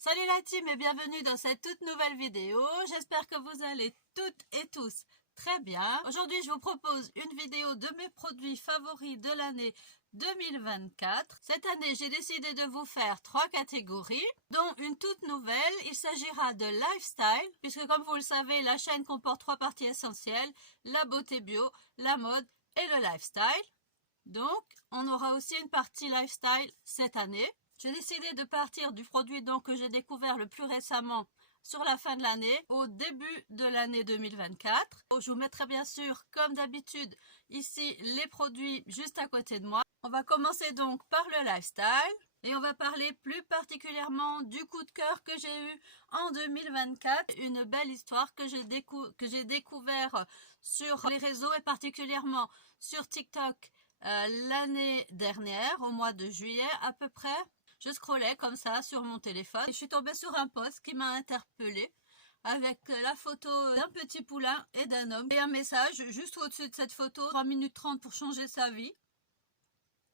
Salut la team et bienvenue dans cette toute nouvelle vidéo. J'espère que vous allez toutes et tous très bien. Aujourd'hui, je vous propose une vidéo de mes produits favoris de l'année 2024. Cette année, j'ai décidé de vous faire 3 catégories, dont une toute nouvelle. Il s'agira de lifestyle, puisque comme vous le savez, la chaîne comporte 3 parties essentielles, la beauté bio, la mode et le lifestyle. Donc, on aura aussi une partie lifestyle cette année. J'ai décidé de partir du produit que j'ai découvert le plus récemment sur la fin de l'année, au début de l'année 2024. Je vous mettrai bien sûr, comme d'habitude, ici les produits juste à côté de moi. On va commencer donc par le lifestyle. Et on va parler plus particulièrement du coup de cœur que j'ai eu en 2024. Une belle histoire que j'ai découvert sur les réseaux et particulièrement sur TikTok l'année dernière, au mois de juillet à peu près. Je scrollais comme ça sur mon téléphone et je suis tombée sur un post qui m'a interpellée avec la photo d'un petit poulain et d'un homme et un message juste au-dessus de cette photo, 3 minutes 30 pour changer sa vie.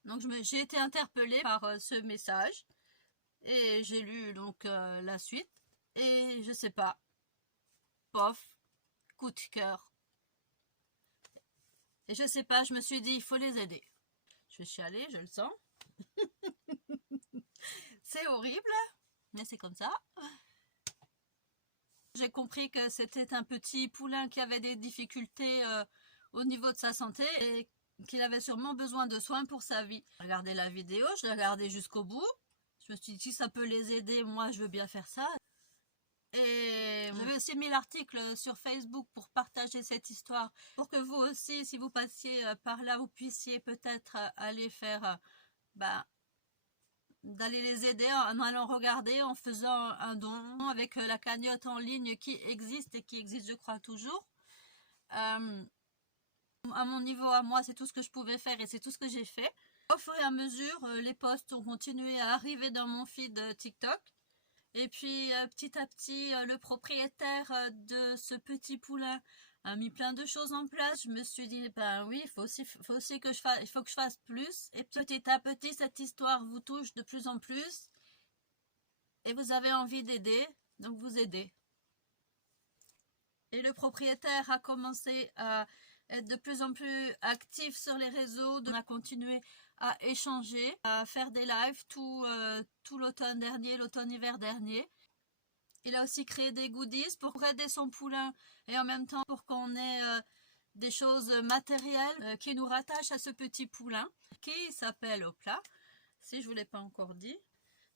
Donc j'ai été interpellée par ce message et j'ai lu donc la suite et je sais pas, pof, coup de cœur. Et je sais pas, je me suis dit il faut les aider. Je vais chialer, je le sens. C'est horrible, mais c'est comme ça. J'ai compris que c'était un petit poulain qui avait des difficultés au niveau de sa santé et qu'il avait sûrement besoin de soins pour sa vie. J'ai regardé la vidéo, je l'ai regardée jusqu'au bout. Je me suis dit, si ça peut les aider, moi je veux bien faire ça. Et j'avais aussi mis l'article sur Facebook pour partager cette histoire, pour que vous aussi, si vous passiez par là, vous puissiez peut-être aller faire d'aller les aider en allant regarder, en faisant un don avec la cagnotte en ligne qui existe et qui existe je crois toujours. À mon niveau à moi, c'est tout ce que je pouvais faire et c'est tout ce que j'ai fait. Au fur et à mesure, les posts ont continué à arriver dans mon feed TikTok. Et puis petit à petit, le propriétaire de ce petit poulain a mis plein de choses en place. Je me suis dit, ben oui, il faut aussi que il faut que je fasse plus. Et petit à petit, cette histoire vous touche de plus en plus. Et vous avez envie d'aider, donc vous aidez. Et le propriétaire a commencé à être de plus en plus actif sur les réseaux. On a continué à échanger, à faire des lives tout l'automne dernier, l'automne-hiver dernier. Il a aussi créé des goodies pour aider son poulain et en même temps pour qu'on ait des choses matérielles qui nous rattachent à ce petit poulain qui s'appelle Hopla, si je ne vous l'ai pas encore dit.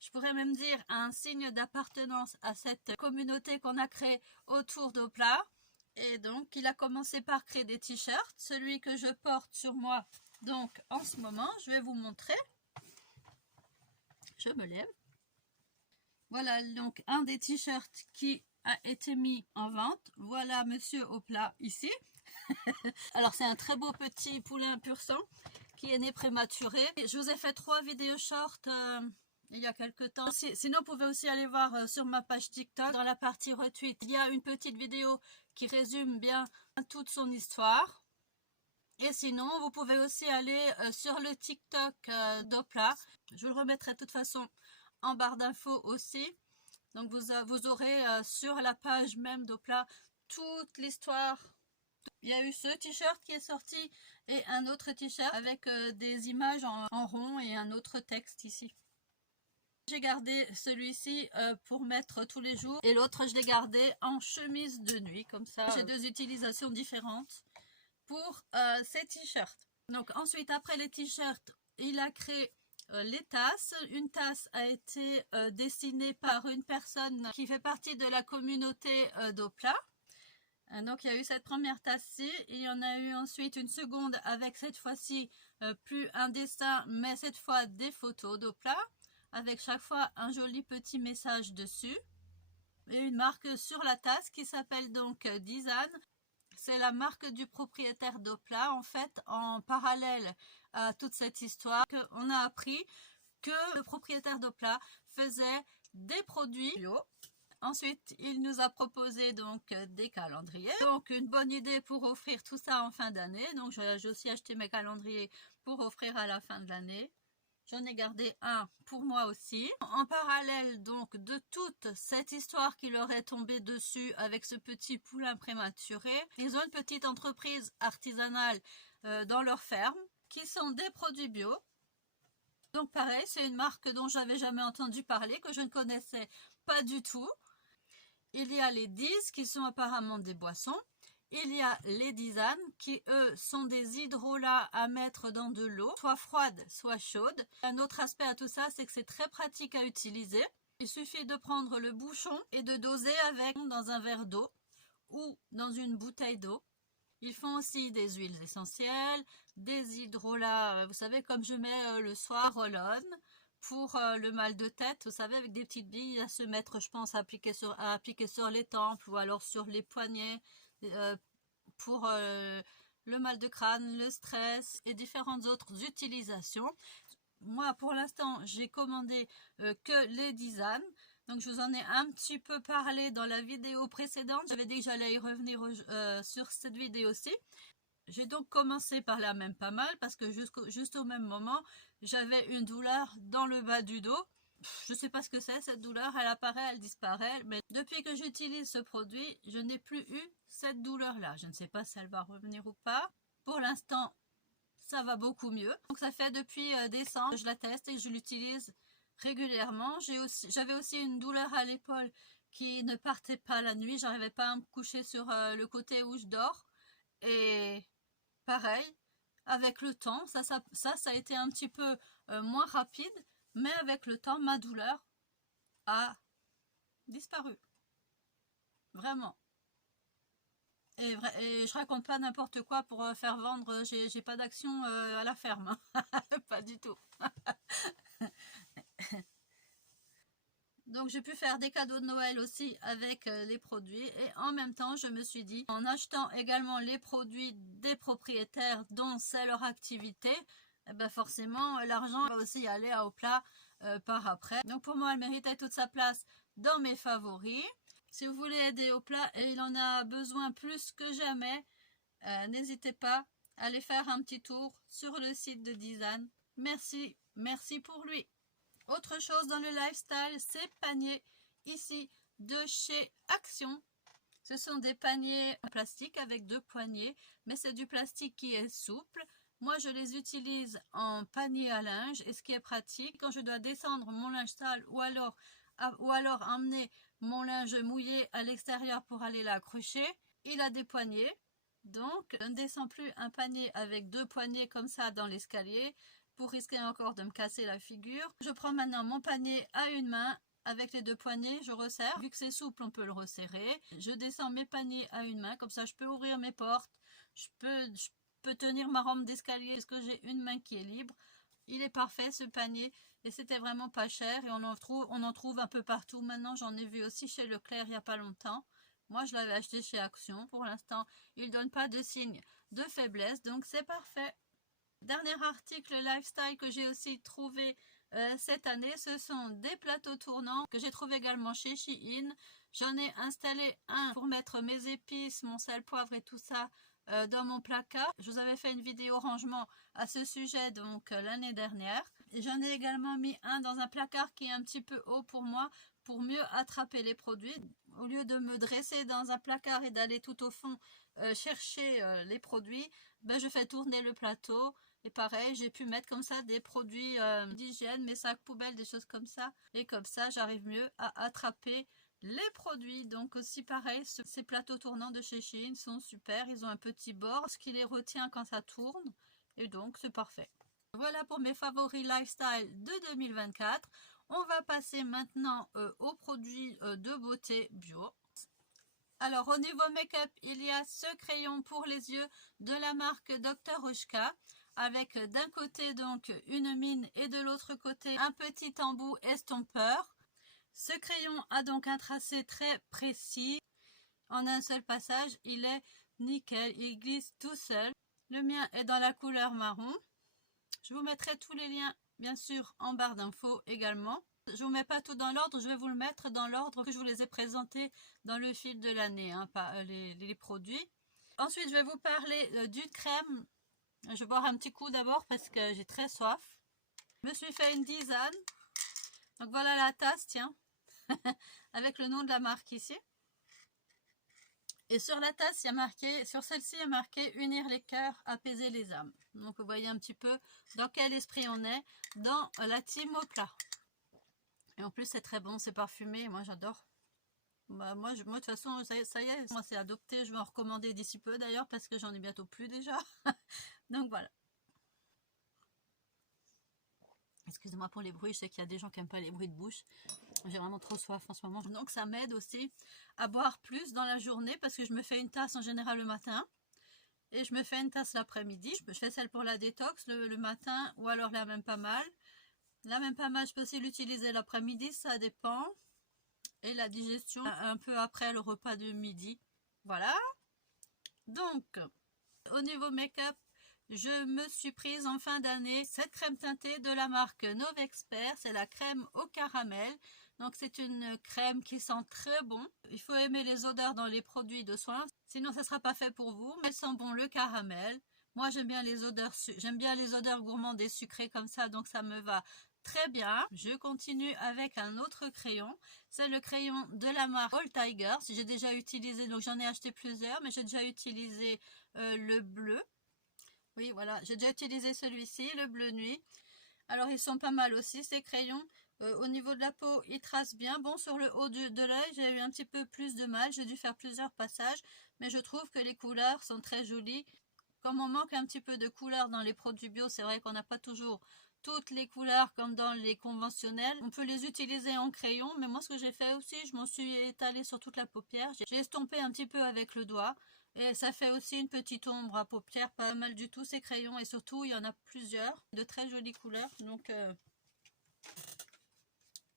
Je pourrais même dire un signe d'appartenance à cette communauté qu'on a créée autour d'Hopla. Et donc, il a commencé par créer des t-shirts. Celui que je porte sur moi, donc en ce moment, je vais vous montrer. Je me lève. Voilà donc un des t-shirts qui a été mis en vente. Voilà Monsieur Hopla ici. Alors c'est un très beau petit poulain pur sang qui est né prématuré. Je vous ai fait 3 vidéos short il y a quelques temps. Sinon vous pouvez aussi aller voir sur ma page TikTok dans la partie retweet. Il y a une petite vidéo qui résume bien toute son histoire. Et sinon vous pouvez aussi aller sur le TikTok d'Hopla. Je vous le remettrai de toute façon en barre d'infos aussi. Donc vous aurez sur la page même d'Hopla toute l'histoire. Il y a eu ce t-shirt qui est sorti et un autre t-shirt avec des images en rond et un autre texte ici. J'ai gardé celui-ci pour mettre tous les jours et l'autre je l'ai gardé en chemise de nuit comme ça. J'ai 2 utilisations différentes pour ces t-shirts. Donc ensuite après les t-shirts, il a créé les tasses. Une tasse a été dessinée par une personne qui fait partie de la communauté d'Hopla. Donc il y a eu cette première tasse-ci. Il y en a eu ensuite une seconde avec cette fois-ci plus un dessin, mais cette fois des photos d'Hopla, avec chaque fois un joli petit message dessus. Et une marque sur la tasse qui s'appelle donc Dizan. C'est la marque du propriétaire d'Hopla. En fait, en parallèle à toute cette histoire, on a appris que le propriétaire d'Hopla faisait des produits bio. Ensuite, il nous a proposé donc des calendriers. Donc, une bonne idée pour offrir tout ça en fin d'année. Donc, j'ai aussi acheté mes calendriers pour offrir à la fin de l'année. J'en ai gardé un pour moi aussi. En parallèle donc de toute cette histoire qui leur est tombée dessus avec ce petit poulain prématuré, ils ont une petite entreprise artisanale dans leur ferme qui sont des produits bio. Donc pareil, c'est une marque dont j'avais jamais entendu parler, que je ne connaissais pas du tout. Il y a les Diz qui sont apparemment des boissons. Il y a les Disane qui eux sont des hydrolats à mettre dans de l'eau, soit froide, soit chaude. Un autre aspect à tout ça, c'est que c'est très pratique à utiliser. Il suffit de prendre le bouchon et de doser avec dans un verre d'eau ou dans une bouteille d'eau. Ils font aussi des huiles essentielles, des hydrolats, vous savez, comme je mets le soir roll-on pour le mal de tête, vous savez, avec des petites billes à se mettre, je pense, à appliquer sur les tempes ou alors sur les poignets pour le mal de crâne, le stress et différentes autres utilisations. Moi, pour l'instant, j'ai commandé que les Disane. Donc, je vous en ai un petit peu parlé dans la vidéo précédente. J'avais dit que j'allais y revenir sur cette vidéo-ci. J'ai donc commencé par là même pas mal parce que juste au même moment, j'avais une douleur dans le bas du dos. Je ne sais pas ce que c'est cette douleur, elle apparaît, elle disparaît. Mais depuis que j'utilise ce produit, je n'ai plus eu cette douleur-là. Je ne sais pas si elle va revenir ou pas. Pour l'instant, ça va beaucoup mieux. Donc ça fait depuis décembre que je la teste et je l'utilise régulièrement. J'avais aussi une douleur à l'épaule qui ne partait pas la nuit. J'arrivais pas à me coucher sur le côté où je dors. Et pareil, avec le temps, ça a été un petit peu moins rapide. Mais avec le temps, ma douleur a disparu. Vraiment. Et je raconte pas n'importe quoi pour faire vendre. J'ai pas d'action à la ferme. Pas du tout. Donc j'ai pu faire des cadeaux de Noël aussi avec les produits. Et en même temps, je me suis dit, en achetant également les produits des propriétaires dont c'est leur activité, eh ben forcément, l'argent va aussi aller à Hoopla par après. Donc pour moi, elle méritait toute sa place dans mes favoris. Si vous voulez aider Hoopla, et il en a besoin plus que jamais, n'hésitez pas à aller faire un petit tour sur le site de Disane. Merci, merci pour lui. Autre chose dans le lifestyle, ces paniers ici de chez Action. Ce sont des paniers en plastique avec deux poignées, mais c'est du plastique qui est souple. Moi, je les utilise en panier à linge et ce qui est pratique, quand je dois descendre mon linge sale ou alors emmener mon linge mouillé à l'extérieur pour aller l'accrocher, il a des poignées. Donc, je ne descends plus un panier avec deux poignées comme ça dans l'escalier pour risquer encore de me casser la figure. Je prends maintenant mon panier à une main. Avec les deux poignées, je resserre. Vu que c'est souple, on peut le resserrer. Je descends mes paniers à une main. Comme ça, je peux ouvrir mes portes. Je peux tenir ma rampe d'escalier parce que j'ai une main qui est libre. Il est parfait, ce panier. Et c'était vraiment pas cher. Et on en trouve un peu partout. Maintenant, j'en ai vu aussi chez Leclerc il n'y a pas longtemps. Moi, je l'avais acheté chez Action. Pour l'instant, il ne donne pas de signe de faiblesse. Donc, c'est parfait. Dernier article lifestyle que j'ai aussi trouvé cette année, ce sont des plateaux tournants que j'ai trouvé également chez Shein. J'en ai installé un pour mettre mes épices, mon sel, poivre et tout ça dans mon placard. Je vous avais fait une vidéo rangement à ce sujet donc l'année dernière. J'en ai également mis un dans un placard qui est un petit peu haut pour moi pour mieux attraper les produits. Au lieu de me dresser dans un placard et d'aller tout au fond chercher les produits, ben, je fais tourner le plateau. Et pareil, j'ai pu mettre comme ça des produits d'hygiène, mes sacs poubelles, des choses comme ça. Et comme ça, j'arrive mieux à attraper les produits. Donc aussi pareil, ces plateaux tournants de chez Shein sont super. Ils ont un petit bord, ce qui les retient quand ça tourne. Et donc, c'est parfait. Voilà pour mes favoris lifestyle de 2024. On va passer maintenant aux produits de beauté bio. Alors, au niveau make-up, il y a ce crayon pour les yeux de la marque Dr. Oshka, avec d'un côté donc une mine et de l'autre côté un petit embout estompeur. Ce crayon a donc un tracé très précis. En un seul passage, il est nickel, il glisse tout seul. Le mien est dans la couleur marron. Je vous mettrai tous les liens, bien sûr, en barre d'infos également. Je ne vous mets pas tout dans l'ordre, je vais vous le mettre dans l'ordre que je vous les ai présentés dans le fil de l'année, hein, pas les produits. Ensuite, je vais vous parler d'une crème. Je vais boire un petit coup d'abord parce que j'ai très soif. Je me suis fait une dizaine. Donc voilà la tasse, tiens, avec le nom de la marque ici. Et sur la tasse, il y a marqué, sur celle-ci, il y a marqué unir les cœurs, apaiser les âmes. Donc vous voyez un petit peu dans quel esprit on est dans la team au plat. Et en plus, c'est très bon, c'est parfumé, moi j'adore. Bah, moi, de toute façon, ça y est, moi c'est adopté, je vais en recommander d'ici peu d'ailleurs, parce que j'en ai bientôt plus déjà. Donc voilà. Excusez-moi pour les bruits, je sais qu'il y a des gens qui n'aiment pas les bruits de bouche. J'ai vraiment trop soif en ce moment. Donc ça m'aide aussi à boire plus dans la journée, parce que je me fais une tasse en général le matin. Et je me fais une tasse l'après-midi. Je fais celle pour la détox le matin, ou alors la même pas mal. La même pas mal, je peux aussi l'utiliser l'après-midi, ça dépend. Et la digestion un peu après le repas de midi. Voilà. Donc, au niveau make-up, je me suis prise en fin d'année cette crème teintée de la marque Novexpert. C'est la crème au caramel. Donc c'est une crème qui sent très bon. Il faut aimer les odeurs dans les produits de soins, sinon ça ne sera pas fait pour vous. Mais elle sent bon le caramel. Moi j'aime bien les odeurs gourmandes et sucrées comme ça, donc ça me va très bien. Je continue avec un autre crayon. C'est le crayon de la marque All Tigers. J'ai déjà utilisé, donc j'en ai acheté plusieurs, mais j'ai déjà utilisé le bleu. Oui, voilà, j'ai déjà utilisé celui-ci, le bleu nuit. Alors, ils sont pas mal aussi, ces crayons. Au niveau de la peau, ils tracent bien. Bon, sur le haut de l'œil, j'ai eu un petit peu plus de mal. J'ai dû faire plusieurs passages. Mais je trouve que les couleurs sont très jolies. Comme on manque un petit peu de couleurs dans les produits bio, c'est vrai qu'on n'a pas toujours toutes les couleurs comme dans les conventionnels. On peut les utiliser en crayon, mais moi ce que j'ai fait aussi, je m'en suis étalée sur toute la paupière. J'ai estompé un petit peu avec le doigt. Et ça fait aussi une petite ombre à paupières, pas mal du tout ces crayons. Et surtout, il y en a plusieurs de très jolies couleurs.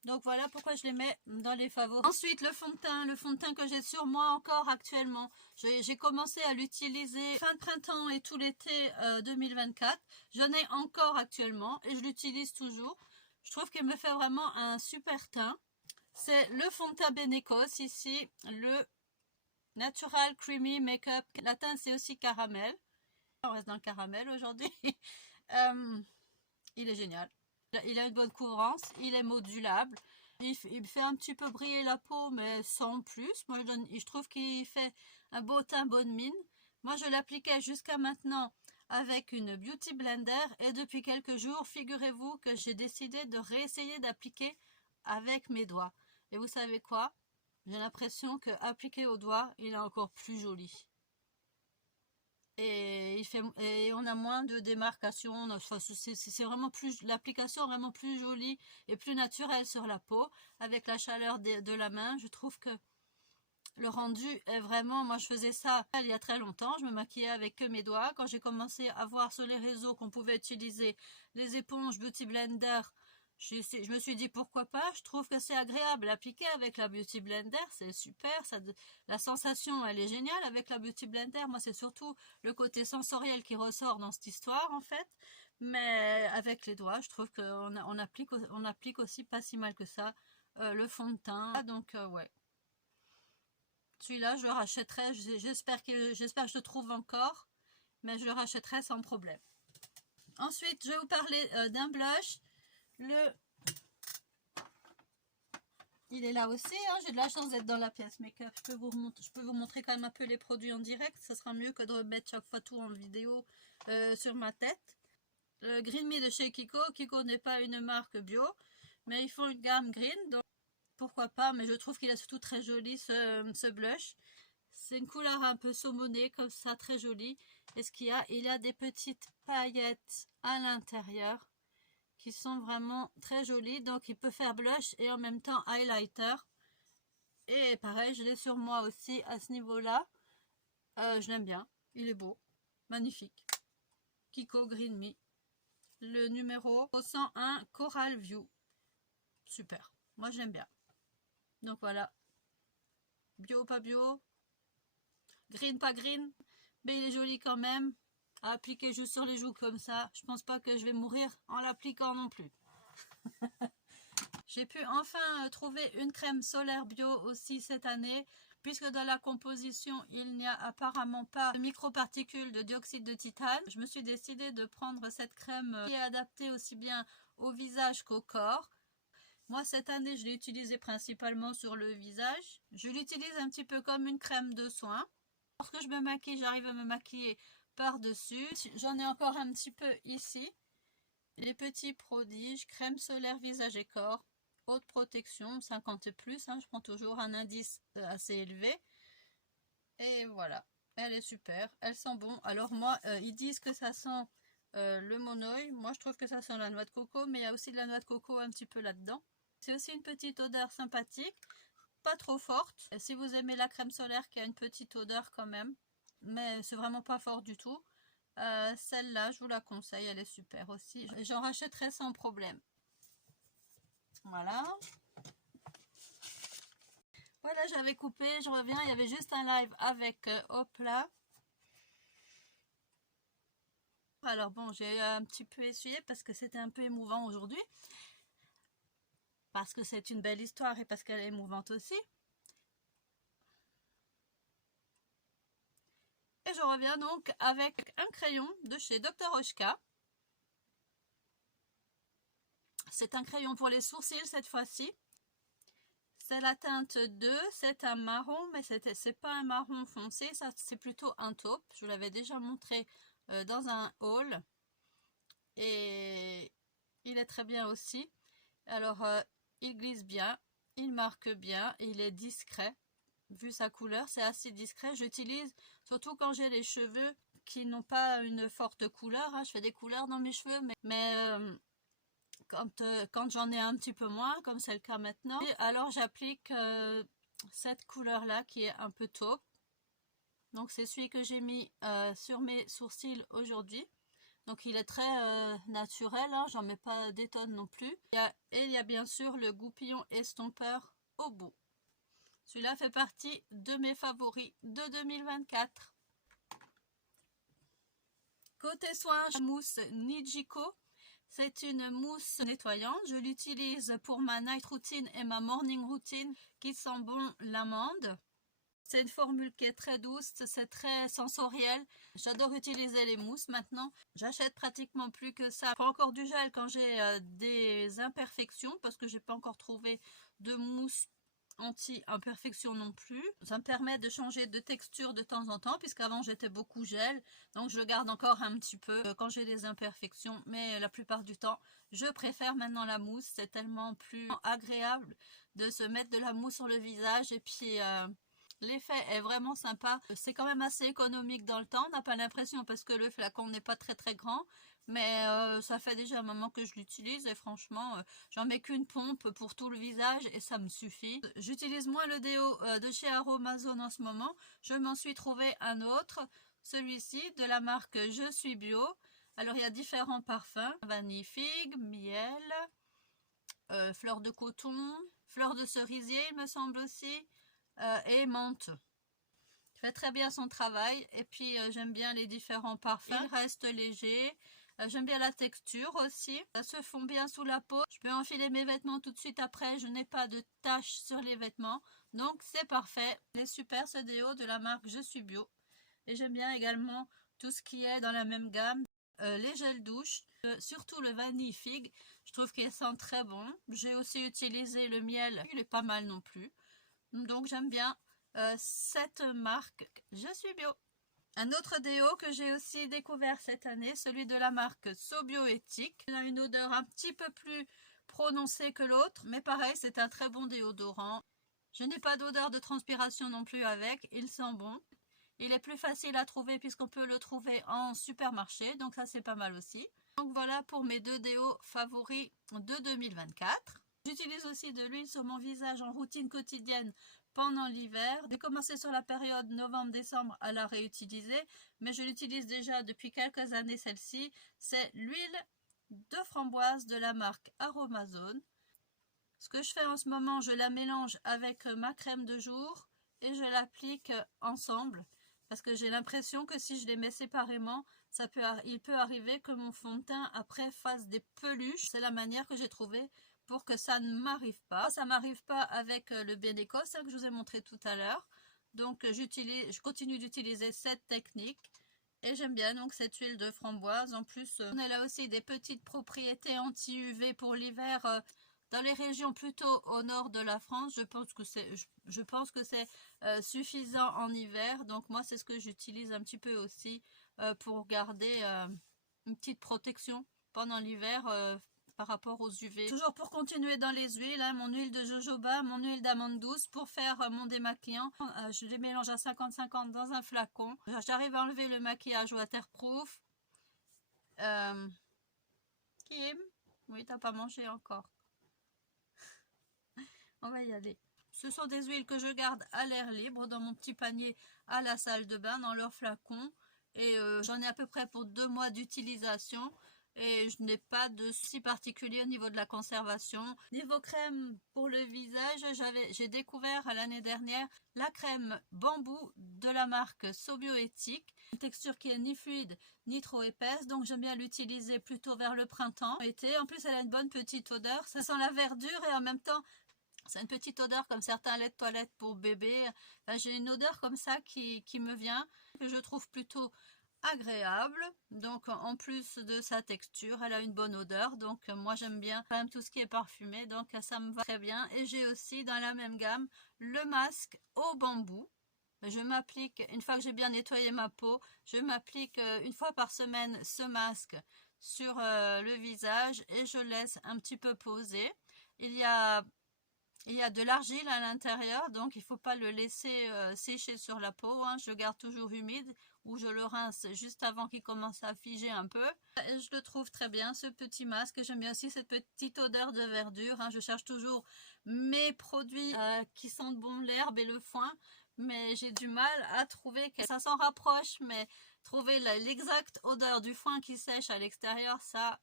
Donc voilà pourquoi je les mets dans les favoris. Ensuite, le fond de teint que j'ai sur moi encore actuellement. J'ai commencé à l'utiliser fin de printemps et tout l'été 2024. J'en ai encore actuellement et je l'utilise toujours. Je trouve qu'il me fait vraiment un super teint. C'est le fond de teint Benecos ici, le Natural Creamy Makeup. La teinte c'est aussi caramel. On reste dans le caramel aujourd'hui. Il est génial. Il a une bonne couvrance, il est modulable. Il fait un petit peu briller la peau, mais sans plus. Moi, je trouve qu'il fait un beau teint, bonne mine. Moi, je l'appliquais jusqu'à maintenant avec une Beauty Blender. Et depuis quelques jours, figurez-vous que j'ai décidé de réessayer d'appliquer avec mes doigts. Et vous savez quoi? J'ai l'impression qu'appliqué au doigt, il est encore plus joli. Et on a moins de démarcation. C'est vraiment plus, l'application est vraiment plus jolie et plus naturelle sur la peau avec la chaleur de la main. Je trouve que le rendu est vraiment, moi je faisais ça il y a très longtemps, je me maquillais avec que mes doigts. Quand j'ai commencé à voir sur les réseaux qu'on pouvait utiliser les éponges Beauty Blender, je me suis dit pourquoi pas. Je trouve que c'est agréable à appliquer avec la Beauty Blender, c'est super. La sensation elle est géniale avec la Beauty Blender. Moi c'est surtout le côté sensoriel qui ressort dans cette histoire en fait. Mais avec les doigts, je trouve qu'on applique aussi pas si mal que ça le fond de teint. Donc ouais. Celui-là, je le rachèterai. J'espère que je le trouve encore, mais je le rachèterai sans problème. Ensuite, je vais vous parler d'un blush. Il est là aussi. Hein. J'ai de la chance d'être dans la pièce make-up. Je peux vous montrer quand même un peu les produits en direct. Ça sera mieux que de remettre chaque fois tout en vidéo sur ma tête. Le Green Me de chez Kiko. Kiko n'est pas une marque bio, mais ils font une gamme green. Donc pourquoi pas, mais je trouve qu'il est surtout très joli ce blush. C'est une couleur un peu saumonée comme ça, très jolie. Et ce qu'il y a, il y a des petites paillettes à l'intérieur qui sont vraiment très jolies. Donc il peut faire blush et en même temps highlighter. Et pareil, je l'ai sur moi aussi à ce niveau-là. Je l'aime bien, il est beau, magnifique. Kiko Green Me. Le numéro 101 Coral View. Super, moi j'aime bien. Donc voilà, bio pas bio, green pas green, mais il est joli quand même. À appliquer juste sur les joues comme ça, je pense pas que je vais mourir en l'appliquant non plus. J'ai pu enfin trouver une crème solaire bio aussi cette année, puisque dans la composition il n'y a apparemment pas de microparticules de dioxyde de titane. Je me suis décidée de prendre cette crème qui est adaptée aussi bien au visage qu'au corps. Moi, cette année, je l'ai utilisé principalement sur le visage. Je l'utilise un petit peu comme une crème de soin. Lorsque je me maquille, j'arrive à me maquiller par-dessus. J'en ai encore un petit peu ici. Les petits prodiges, crème solaire visage et corps, haute protection, 50 et plus. Je prends toujours un indice assez élevé. Et voilà, elle est super, elle sent bon. Alors moi, ils disent que ça sent le monoï. Moi, je trouve que ça sent la noix de coco, mais il y a aussi de la noix de coco un petit peu là-dedans. C'est aussi une petite odeur sympathique, pas trop forte. Et si vous aimez la crème solaire qui a une petite odeur quand même, mais c'est vraiment pas fort du tout. Celle-là, je vous la conseille, elle est super aussi. J'en rachèterai sans problème. Voilà. Voilà, j'avais coupé, je reviens, il y avait juste un live avec Hopla. Alors bon, j'ai un petit peu essuyé parce que c'était un peu émouvant aujourd'hui. Parce que c'est une belle histoire et parce qu'elle est émouvante aussi. Et je reviens donc avec un crayon de chez Dr. Oshka. C'est un crayon pour les sourcils cette fois-ci. C'est la teinte 2, c'est un marron, mais c'est pas un marron foncé, ça c'est plutôt un taupe. Je vous l'avais déjà montré dans un haul. Et il est très bien aussi. Alors, il glisse bien, il marque bien, et il est discret. Vu sa couleur, c'est assez discret. J'utilise surtout quand j'ai les cheveux qui n'ont pas une forte couleur. Je fais des couleurs dans mes cheveux, mais quand j'en ai un petit peu moins, comme c'est le cas maintenant, alors j'applique cette couleur-là qui est un peu taupe. Donc c'est celui que j'ai mis sur mes sourcils aujourd'hui. Donc il est très naturel, j'en mets pas des tonnes non plus. Et il y a bien sûr le goupillon estompeur au bout. Celui-là fait partie de mes favoris de 2024. Côté soin, mousse Nijiko. C'est une mousse nettoyante. Je l'utilise pour ma night routine et ma morning routine qui sent bon l'amande. C'est une formule qui est très douce, c'est très sensoriel. J'adore utiliser les mousses maintenant. J'achète pratiquement plus que ça. Je prends encore du gel quand j'ai des imperfections parce que j'ai pas encore trouvé de mousse anti-imperfection non plus. Ça me permet de changer de texture de temps en temps puisqu'avant j'étais beaucoup gel. Donc je le garde encore un petit peu quand j'ai des imperfections. Mais la plupart du temps, je préfère maintenant la mousse. C'est tellement plus agréable de se mettre de la mousse sur le visage et puis... l'effet est vraiment sympa. C'est quand même assez économique dans le temps. On n'a pas l'impression parce que le flacon n'est pas très grand. Mais ça fait déjà un moment que je l'utilise et franchement, j'en mets qu'une pompe pour tout le visage et ça me suffit. J'utilise moins le déo de chez Aromazone en ce moment. Je m'en suis trouvé un autre, celui-ci de la marque Je suis bio. Alors il y a différents parfums. Vanille figue, miel, fleur de coton, fleur de cerisier il me semble aussi. Et menthe. Il fait très bien son travail et puis j'aime bien les différents parfums. Il reste léger. J'aime bien la texture aussi. Ça se fond bien sous la peau. Je peux enfiler mes vêtements tout de suite après. Je n'ai pas de taches sur les vêtements. Donc c'est parfait. Il est super ce déo de la marque Je suis bio. Et j'aime bien également tout ce qui est dans la même gamme. Les gels douche. Surtout le vanille figue. Je trouve qu'il sent très bon. J'ai aussi utilisé le miel. Il est pas mal non plus. Donc j'aime bien cette marque Je suis bio. Un autre déo que j'ai aussi découvert cette année, celui de la marque Sobioéthique. Il a une odeur un petit peu plus prononcée que l'autre, mais pareil, c'est un très bon déodorant. Je n'ai pas d'odeur de transpiration non plus avec, il sent bon. Il est plus facile à trouver puisqu'on peut le trouver en supermarché, donc ça c'est pas mal aussi. Donc voilà pour mes deux déos favoris de 2024. J'utilise aussi de l'huile sur mon visage en routine quotidienne pendant l'hiver. J'ai commencé sur la période novembre-décembre à la réutiliser, mais je l'utilise déjà depuis quelques années celle-ci. C'est l'huile de framboise de la marque Aromazone. Ce que je fais en ce moment, je la mélange avec ma crème de jour et je l'applique ensemble parce que j'ai l'impression que si je les mets séparément, il peut arriver que mon fond de teint après fasse des peluches. C'est la manière que j'ai trouvée pour que ça ne m'arrive pas. Ça ne m'arrive pas avec le Benecos que je vous ai montré tout à l'heure. Donc je continue d'utiliser cette technique Et j'aime bien donc cette huile de framboise. En plus, on a là aussi des petites propriétés anti-UV pour l'hiver. Dans les régions plutôt au nord de la France, je pense que c'est suffisant en hiver. Donc moi, c'est ce que j'utilise un petit peu aussi pour garder une petite protection pendant l'hiver par rapport aux UV. Toujours pour continuer dans les huiles, hein, mon huile de jojoba, mon huile d'amande douce pour faire mon démaquillant. Je les mélange à 50-50 dans un flacon. J'arrive à enlever le maquillage waterproof. Kim, oui, t'as pas mangé encore. On va y aller. Ce sont des huiles que je garde à l'air libre dans mon petit panier à la salle de bain, dans leur flacon. Et j'en ai à peu près pour 2 mois d'utilisation. Et je n'ai pas de souci particulier au niveau de la conservation. Niveau crème pour le visage, j'ai découvert l'année dernière la crème bambou de la marque Sobioéthique. Une texture qui est ni fluide ni trop épaisse, donc j'aime bien l'utiliser plutôt vers le printemps, été. En plus, elle a une bonne petite odeur. Ça sent la verdure et en même temps, c'est une petite odeur comme certains laits de toilette pour bébé. Enfin, j'ai une odeur comme ça qui me vient, que je trouve plutôt agréable. Donc en plus de sa texture, elle a une bonne odeur. Donc moi j'aime bien quand même tout ce qui est parfumé. Donc ça me va très bien. Et j'ai aussi dans la même gamme le masque au bambou. Je m'applique, une fois que j'ai bien nettoyé ma peau, je m'applique une fois par semaine ce masque sur le visage et je laisse un petit peu poser. Il y a de l'argile à l'intérieur, donc il ne faut pas le laisser sécher sur la peau. Hein. Je garde toujours humide ou je le rince juste avant qu'il commence à figer un peu. Et je le trouve très bien, ce petit masque. J'aime bien aussi cette petite odeur de verdure. Hein. Je cherche toujours mes produits qui sentent bon l'herbe et le foin, mais j'ai du mal à trouver que ça s'en rapproche, mais trouver l'exacte odeur du foin qui sèche à l'extérieur, ça,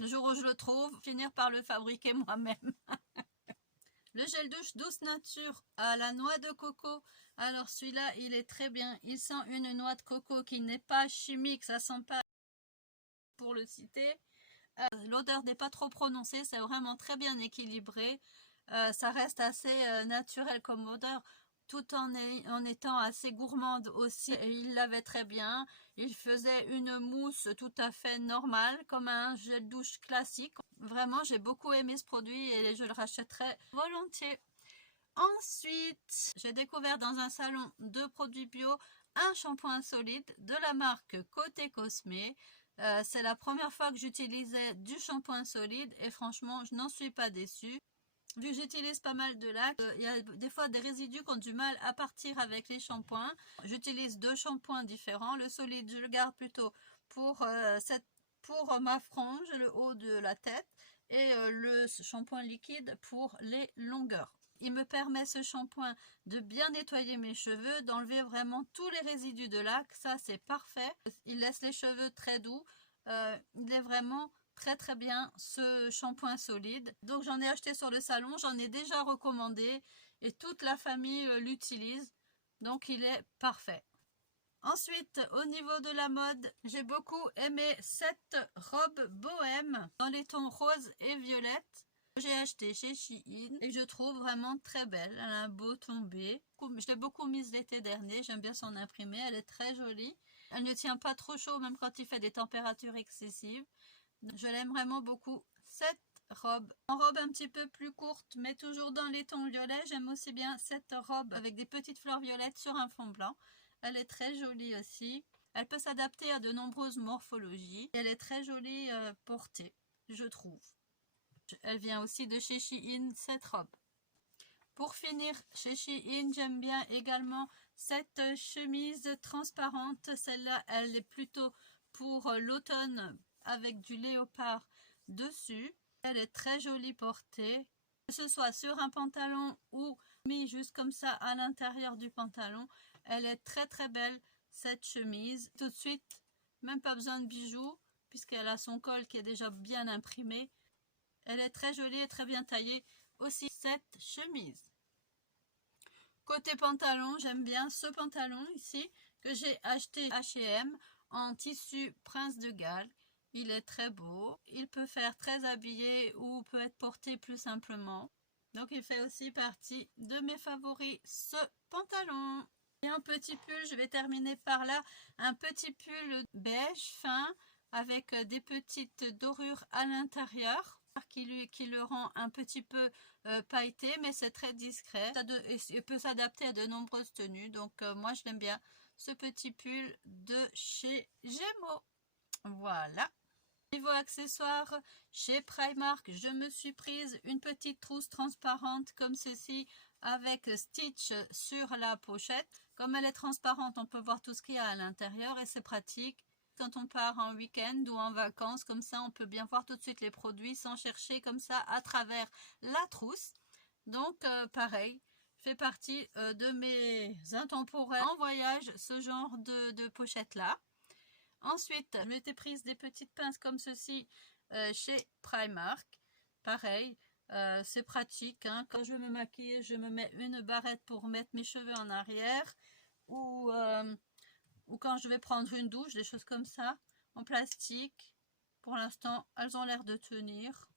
le jour où je le trouve, finir par le fabriquer moi-même. Le gel douche Douce Nature à la noix de coco. Alors celui-là, il est très bien. Il sent une noix de coco qui n'est pas chimique. Ça sent pas, pour le citer. L'odeur n'est pas trop prononcée. C'est vraiment très bien équilibré. Ça reste assez naturel comme odeur, tout en étant assez gourmande aussi. Et il l'avait très bien. Il faisait une mousse tout à fait normale, comme un gel douche classique. Vraiment, j'ai beaucoup aimé ce produit et je le rachèterai volontiers. Ensuite, j'ai découvert dans un salon de produits bio un shampoing solide de la marque Côté Cosmé. C'est la première fois que j'utilisais du shampoing solide et franchement, je n'en suis pas déçue. Vu que j'utilise pas mal de lac, il y a des fois des résidus qui ont du mal à partir avec les shampoings. J'utilise 2 shampoings différents. Le solide, je le garde plutôt pour ma frange, le haut de la tête, et le shampoing liquide pour les longueurs. Il me permet, ce shampoing, de bien nettoyer mes cheveux, d'enlever vraiment tous les résidus de lac. Ça, c'est parfait. Il laisse les cheveux très doux. Il est vraiment très très bien, ce shampoing solide. Donc j'en ai acheté sur le salon, j'en ai déjà recommandé et toute la famille l'utilise. Donc il est parfait. Ensuite, au niveau de la mode, j'ai beaucoup aimé cette robe bohème dans les tons rose et violette. J'ai acheté chez Shein et je trouve vraiment très belle. Elle a un beau tombé. Je l'ai beaucoup mise l'été dernier, j'aime bien son imprimé, elle est très jolie. Elle ne tient pas trop chaud même quand il fait des températures excessives. Je l'aime vraiment beaucoup, cette robe. En robe un petit peu plus courte, mais toujours dans les tons violets, j'aime aussi bien cette robe avec des petites fleurs violettes sur un fond blanc. Elle est très jolie aussi. Elle peut s'adapter à de nombreuses morphologies. Elle est très jolie portée, je trouve. Elle vient aussi de chez Shein, cette robe. Pour finir, chez Shein, j'aime bien également cette chemise transparente. Celle-là, elle est plutôt pour l'automne, avec du léopard dessus. Elle est très jolie portée, que ce soit sur un pantalon ou mis juste comme ça à l'intérieur du pantalon. Elle est très très belle, cette chemise. Tout de suite, même pas besoin de bijoux puisqu'elle a son col qui est déjà bien imprimé. Elle est très jolie et très bien taillée aussi, cette chemise. Côté pantalon, j'aime bien ce pantalon ici que j'ai acheté H&M en tissu Prince de Galles. Il est très beau. Il peut faire très habillé ou peut être porté plus simplement. Donc il fait aussi partie de mes favoris, ce pantalon. Et un petit pull, je vais terminer par là, un petit pull beige fin avec des petites dorures à l'intérieur qui le rend un petit peu pailleté, mais c'est très discret. Il peut s'adapter à de nombreuses tenues, donc moi je l'aime bien, ce petit pull de chez Gémeaux. Voilà. Niveau accessoires, chez Primark, je me suis prise une petite trousse transparente comme ceci avec Stitch sur la pochette. Comme elle est transparente, on peut voir tout ce qu'il y a à l'intérieur et c'est pratique. Quand on part en week-end ou en vacances, comme ça, on peut bien voir tout de suite les produits sans chercher comme ça à travers la trousse. Donc, pareil, fait partie de mes intemporels en voyage, ce genre de pochette-là. Ensuite, je m'étais prise des petites pinces comme ceci chez Primark. Pareil, c'est pratique. Hein. Quand je me maquille, je me mets une barrette pour mettre mes cheveux en arrière. Ou quand je vais prendre une douche, des choses comme ça, en plastique. Pour l'instant, elles ont l'air de tenir.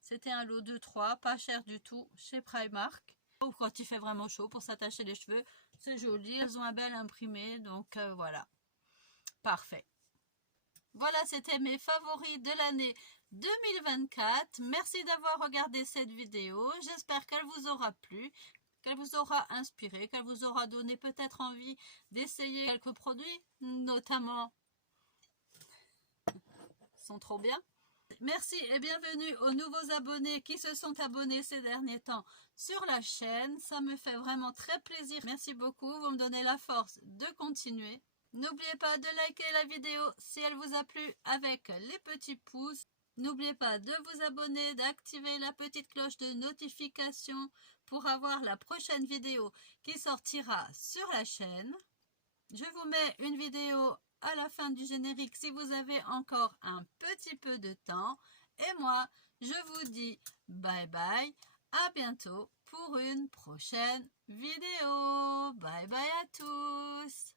C'était un lot de 3, pas cher du tout, chez Primark. Ou quand il fait vraiment chaud pour s'attacher les cheveux, c'est joli. Elles ont un bel imprimé, donc voilà. Parfait. Voilà, c'était mes favoris de l'année 2024. Merci d'avoir regardé cette vidéo. J'espère qu'elle vous aura plu, qu'elle vous aura inspiré, qu'elle vous aura donné peut-être envie d'essayer quelques produits, notamment, ils sont trop bien. Merci et bienvenue aux nouveaux abonnés qui se sont abonnés ces derniers temps sur la chaîne. Ça me fait vraiment très plaisir. Merci beaucoup, vous me donnez la force de continuer. N'oubliez pas de liker la vidéo si elle vous a plu avec les petits pouces. N'oubliez pas de vous abonner, d'activer la petite cloche de notification pour avoir la prochaine vidéo qui sortira sur la chaîne. Je vous mets une vidéo à la fin du générique si vous avez encore un petit peu de temps. Et moi, je vous dis bye bye, à bientôt pour une prochaine vidéo. Bye bye à tous.